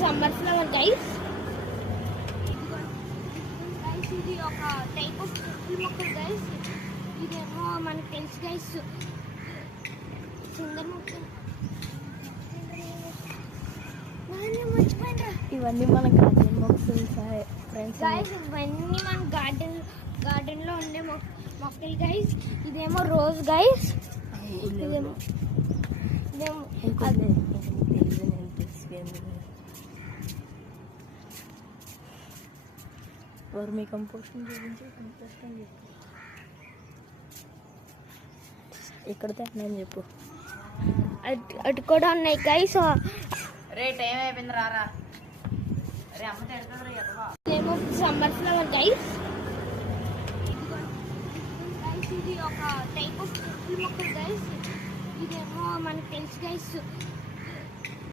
Summer flower guys. ఇది ఒక type of మొక్కలు గైస్. ఇదేమో మనకు తెలుసు గైస్ సుందర మొక్కలు. ఇవన్నీ మన గార్డెన్ మొక్కలు ఫ్రెండ్స్ గైస్. ఇవన్నీ మన గార్డెన్ లో ఉండే మొక్కలు గైస్. ఇదేమో రోజ్ గైస్. ఇదేమో వర్మీ కంపోస్టింగ్ గురించి కంపోస్టింగ్ చెప్పు. ఎక్కడ తిన్నాను చెప్పు. అటు కూడా ఉన్నాయి గైస్. రే టైం అయిపోయింది రారా. రే అమ్మ తిడతారు. ఇదేమో సమ్మర్ ఫ్లవర్ గైస్. ఇది ఒక టైప్ ఆఫ్ మొక్కలు గైస్. ఇదేమో మనకు తెలుసు గైస్